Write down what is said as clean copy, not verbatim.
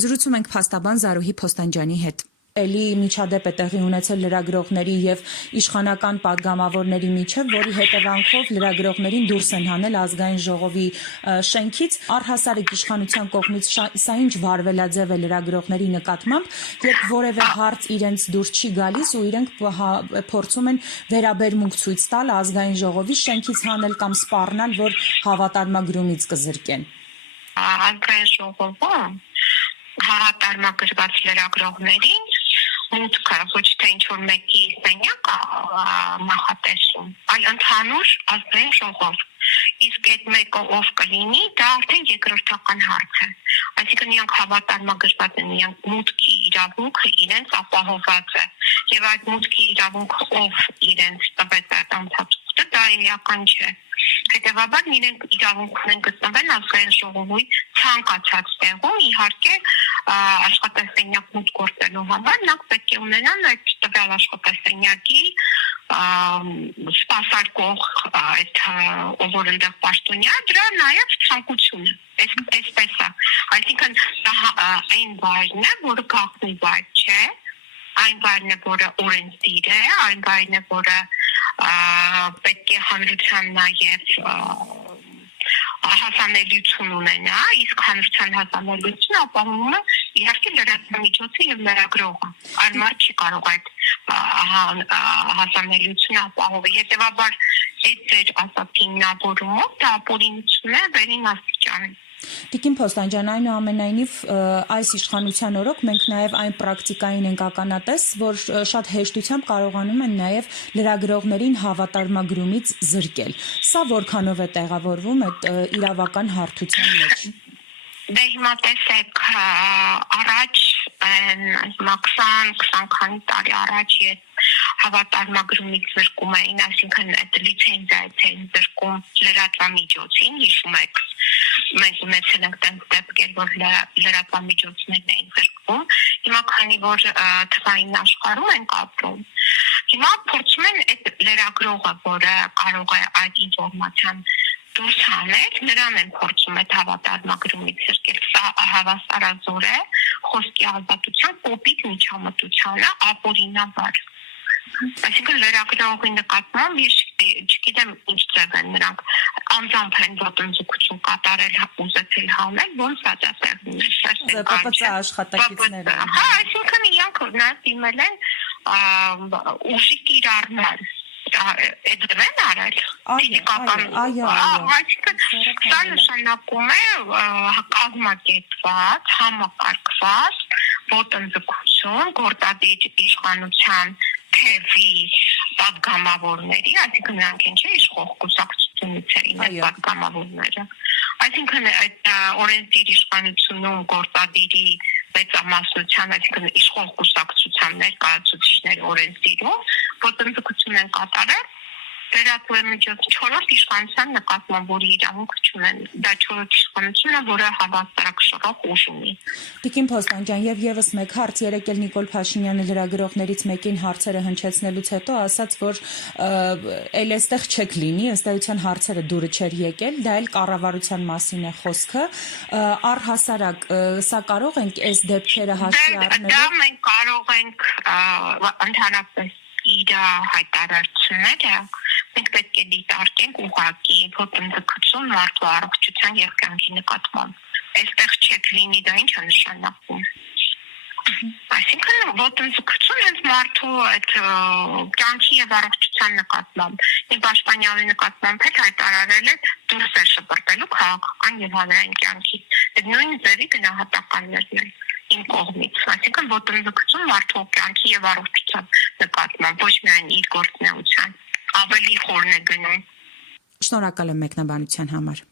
Զրուցում ենք փաստաբան Զարուհի Փոստանջյանի հետ։ Էլի միջադեպ է տեղի ունեցել լրագրողների եւ իշխանական падգամավորների միջև, որի հետևանքով լրագրողներին դուրս են հանել ազգային ժողովի շենքից։ Առհասարակ իշխանության կողմից սա ինչ վարվելաձև է լրագրողների նկատմամբ, երբ որևէ հարց իրենց դուրս չի գալիս ու իրենք փորձում են վերաբերմունք ցույց տալ ազգային ժողովի շենքից հանել կամ սպառնալ, որ հավատարմագրումից կզրկեն։ Ազգային ժողովը հավատարմագրված լրագրողներին մուտքը ոչ թե ինչ-որ մեկի սենյակ նախատեսում, այլ ընդհանուր ազգային ժողով։ Իսկ այդ մեկը ով կլինի, դա արդեն երկրորդական հարց է։ Այսինքն իրանք հավատարմագրված են, իրանք մուտքի իրավունքը իրենց ապահովված է։ Եվ այդ մուտքի իրավունքը ով իրենց տվեց այդ անցածուղթը, դա իրական չէ։ Հետևաբար իրենք իրավունք ունեն գտնվել ազգային ժողովի ցանկացած տեղում, իհարկե աշխատասենյակ մուտք գործելու համար նա պետք է ունենան այդ տվյալ աշխատասենյակի սպասարկող այդ ով որ այնտեղ պաշտոնյա դրա նաև ցանկությունը։ Այսպես է։ Այսինքն այն վայրն է, որը գաղտնի վայր չէ, այն վայրն է, որը օրենսդիր է, այն վայրն է, որը պետք է հանրության նաև հասանելիություն ունենա, իսկ հանրության հասանելիությունը ապահովում է իհարկե լրատվամիջոցը եւ լրագրողը։ Այլ մարդ չի կարող այդ հասանելիությունը ապահովել։ Հետևաբար այդ ձեր ասած հիմնավորումով դա ապօրինություն է վերին աստիճանի։ Տիկին Փոստանջյան, այնուամենայնիվ այս իշխանության օրոք մենք նաև այն պրակտիկային ենք ականատես, որ շատ հեշտությամբ կարողանում են նաև լրագրողներին հավատարմագրումից զրկել։ Սա որքանով է տեղավորվում այդ իրավական հարթության մեջ։ Դե հիմա տեսեք, առաջ հիմա 20 քանի տարի առաջ հավատարմագրումից զրկում էին, այսինքն այդ լիցենզիայից էին զրկում լրատվամիջոցին, հիշում եք, մենք ունեցել ենք տենց դեպքեր, որ լրատվամիջոցներն էին զրկվում, հիմա քանի որ թվային աշխարհում ենք ապրում, հիմա փորձում են այդ լրագրողը, որը կարող է այդ ինֆորմացիան դուրս հանել, նրան են փորձում այդ հավատարմագրումից զրկել, սա հավասարազոր է խոսքի ազատության կոպիտ միջամտությանը ապօրինաբար։ Այսինքն լրագրողի նկատմամբ ես չգիտեմ ինչ ձև են նրանք անձամբ են ոտնձգություն կատարել, ուզեցել հանել, ոնց է դա տեղի ՊՊՑ աշխատակիցները։ Հա, այսինքն իրանք նրանք դիմել են ուժի կիրառման։ Այդ դրան արել։ Այո։ Այսինքն սա նշանակում է կազմակերպված, համակարգված ոտնձգություն գործադիր իշխանության թևի պատգամավորների, այսինքն նրանք ինչ է իշխող կուսակցությունից էին այդ պատգամավորները։ Այսինքն այդ օրենսդիր իշխանությունում գործադիրի մեծամասնության, այսինքն իշխող կուսակցության ներկայացուցիչների օրենսդիրում ոտնձգություն են կատարել լրատվամիջոց 4-րդ իշխանության նկատմամբ, որի իրավունք չունեն, դա 4-րդ իշխանությունը, որը հավասարակշռող ուժ ունի։ Տիկին Փոստանջյան, եւ եւս մեկ հարց, երեկ էլ Նիկոլ Փաշինյանը լրագրողներից մեկին հարցերը հնչեցնելուց հետո ասաց, որ էլ այստեղ չեք լինի, ըստ էության հարցերը դուրը չէր եկել, դա էլ կառավարության մասին է խոսքը, առհասարակ սա կարող ենք այս դեպքերը հաշվի առնել։ Դա մենք կարող ենք ընդհանրապես իր հայտարարությունները մենք պետք է դիտարկենք ուղղակի ոտնձգություն մարդու առողջության եւ կյանքի նկատմամբ։ Այստեղ չեք լինի, դա ինչ է նշանակում։ Այսինքն ոտնձգություն հենց մարդու այդ կյանքի եւ առողջության նկատմամբ եւ Պաշտպանյանի նկատմամբ էլ հայտարարել է դուրս է շպրտելու քաղաքական եւ հանրային կյանքից։ Այդ նույն ձևի գնահատականներն են իմ կողմից, այսինքն ոտնձգություն մարդու կյանքի եւ առողջության նկատմամբ, ոչ միայն իր գործունեության, ավելի խորն է գնում։ Շնորհակալ եմ մեկնաբանության համար։